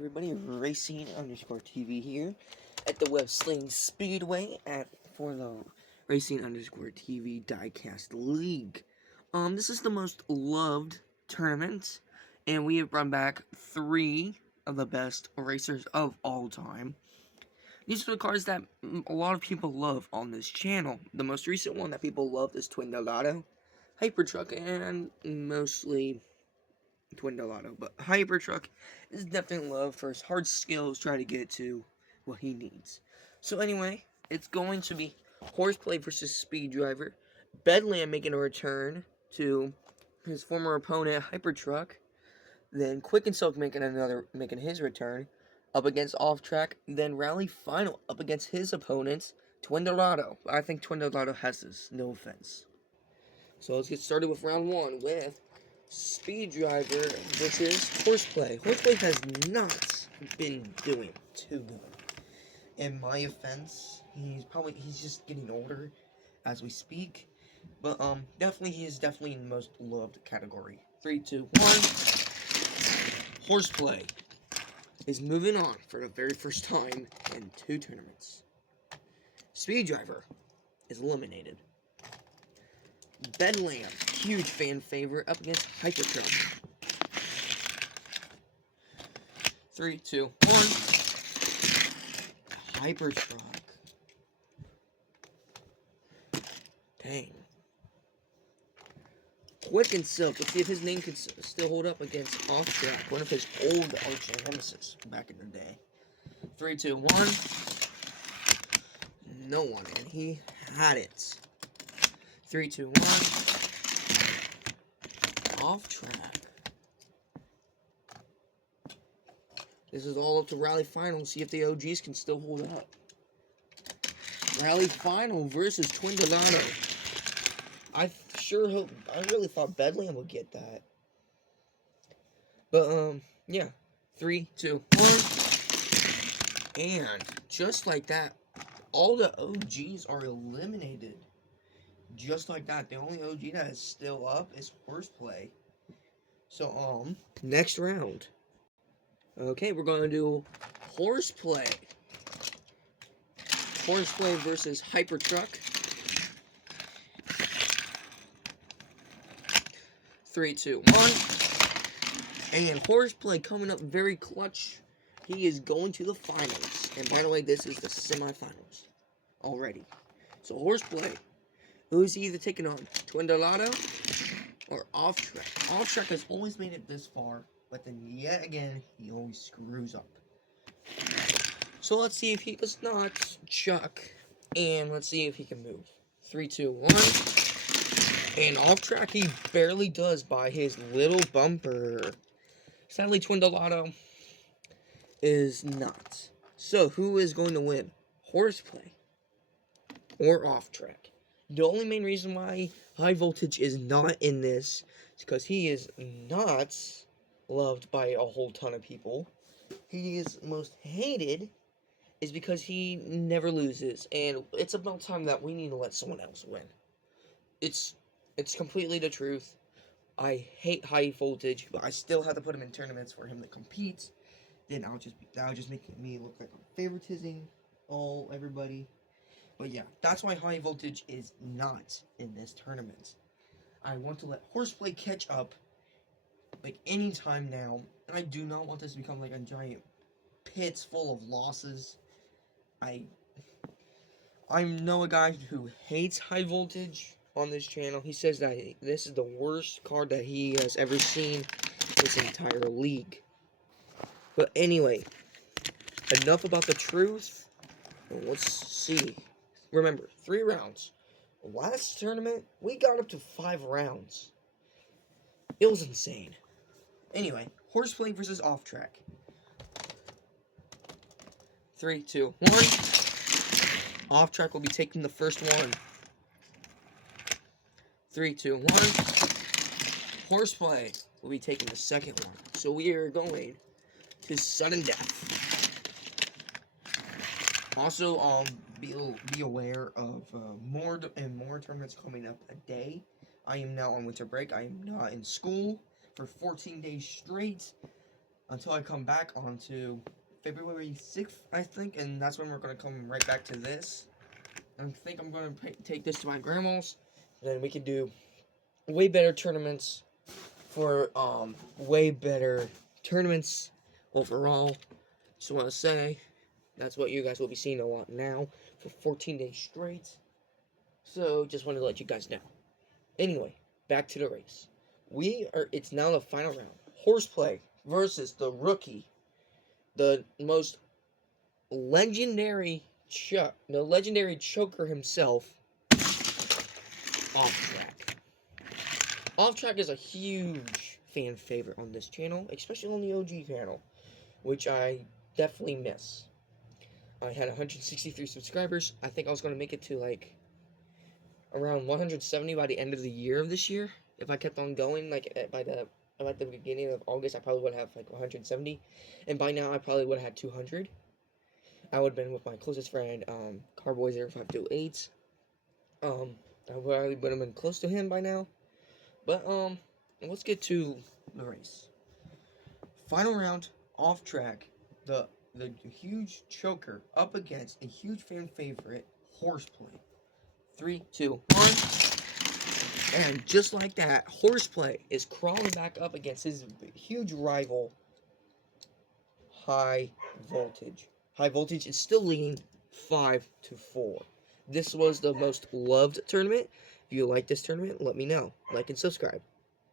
everybody? Racing underscore TV here at the Wesleyan Speedway for the Racing underscore TV Diecast League. This is the most loved tournament, and we have brought back 3 of the best racers of all time. These are the cars that a lot of people love on this channel. The most recent one that people love is Twin Delato, Hypertruck, and mostly Twin Delato, but Hypertruck is definitely loved for his hard skills trying to get to what he needs. So anyway, it's going to be Horseplay versus Speed Driver, Bedlam making a return to his former opponent Hypertruck, then Quick and Silk making his return up against Off Track, then Rally Final up against his opponent Twin Delato. I think Twin Delato has this, no offense. So let's get started with round 1 with Speed Driver versus Horseplay. Horseplay has not been doing too good. In my offense, he's just getting older as we speak. But he is definitely in the most loved category. 3, 2, 1. Horseplay is moving on for the very first time in 2 tournaments. Speed Driver is eliminated. Bedlam, huge fan favorite, up against Hypertruck. 3, 2, 1. Hypertruck. Dang. Quick and Silk. Let's see if his name can still hold up against Off Track, one of his old arch nemesis back in the day. 3, 2, 1. No one, and he had it. 3, 2, 1. Off Track. This is all up to Rally Final. See if the OGs can still hold up. Rally Final versus Twin Delato. I really thought Bedlam would get that. But, yeah. 3, 2, 1. And just like that, all the OGs are eliminated. Just like that. The only OG that is still up is Horseplay. So, next round. Okay, we're going to do Horseplay. Horseplay versus Hypertruck. 3, 2, 1. And Horseplay coming up very clutch. He is going to the finals. And by the way, this is the semifinals already. So Horseplay, who's either taking on Twin Delato or Off Track. Off Track has always made it this far, but then yet again, he always screws up. So let's see if he does not chuck. And let's see if he can move. 3, 2, 1. And Off Track, he barely does by his little bumper. Sadly, Twin Delato is not. So who is going to win? Horseplay or Off Track? The only main reason why High Voltage is not in this is because he is not loved by a whole ton of people. He is most hated is because he never loses, and it's about time that we need to let someone else win. It's completely the truth. I hate High Voltage, but I still have to put him in tournaments for him to compete. Then that'll just make me look like I'm favoritizing everybody. But yeah, that's why High Voltage is not in this tournament. I want to let Horseplay catch up, like, anytime now. And I do not want this to become like a giant pits full of losses. I know a guy who hates High Voltage on this channel. He says that this is the worst card that he has ever seen this entire league. But anyway, enough about the truth. Let's see. Remember, 3 rounds. Last tournament, we got up to 5 rounds. It was insane. Anyway, Horseplay versus Off Track. 3, 2, 1. Off Track will be taking the first one. 3, 2, 1. Horseplay will be taking the second one. So we are going to sudden death. Also, be aware of more tournaments coming up a day. I am now on winter break. I am not in school for 14 days straight. until I come back onto February 6th, I think, and that's when we're going to come right back to this. I think I'm going to take this to my grandma's, then we can do way better tournaments for, way better tournaments overall. Just want to say, that's what you guys will be seeing a lot now for 14 days straight. So, just wanted to let you guys know. Anyway, back to the race. It's now the final round. Horseplay versus the rookie. The most legendary the legendary choker himself, Off Track. Off Track is a huge fan favorite on this channel, especially on the OG channel, which I definitely miss. I had 163 subscribers. I think I was going to make it to like around 170 by the end of the year of this year. If I kept on going, like by the beginning of August, I probably would have like 170, and by now I probably would have had 200. I would have been with my closest friend, Carboy0528. I probably would have been close to him by now. But let's get to the race. Final round, Off Track, the huge choker up against a huge fan favorite, Horseplay. 3, 2, 1. And just like that, Horseplay is crawling back up against his huge rival, High Voltage. High Voltage is still leading 5-4. This was the most loved tournament. If you like this tournament, let me know. Like and subscribe.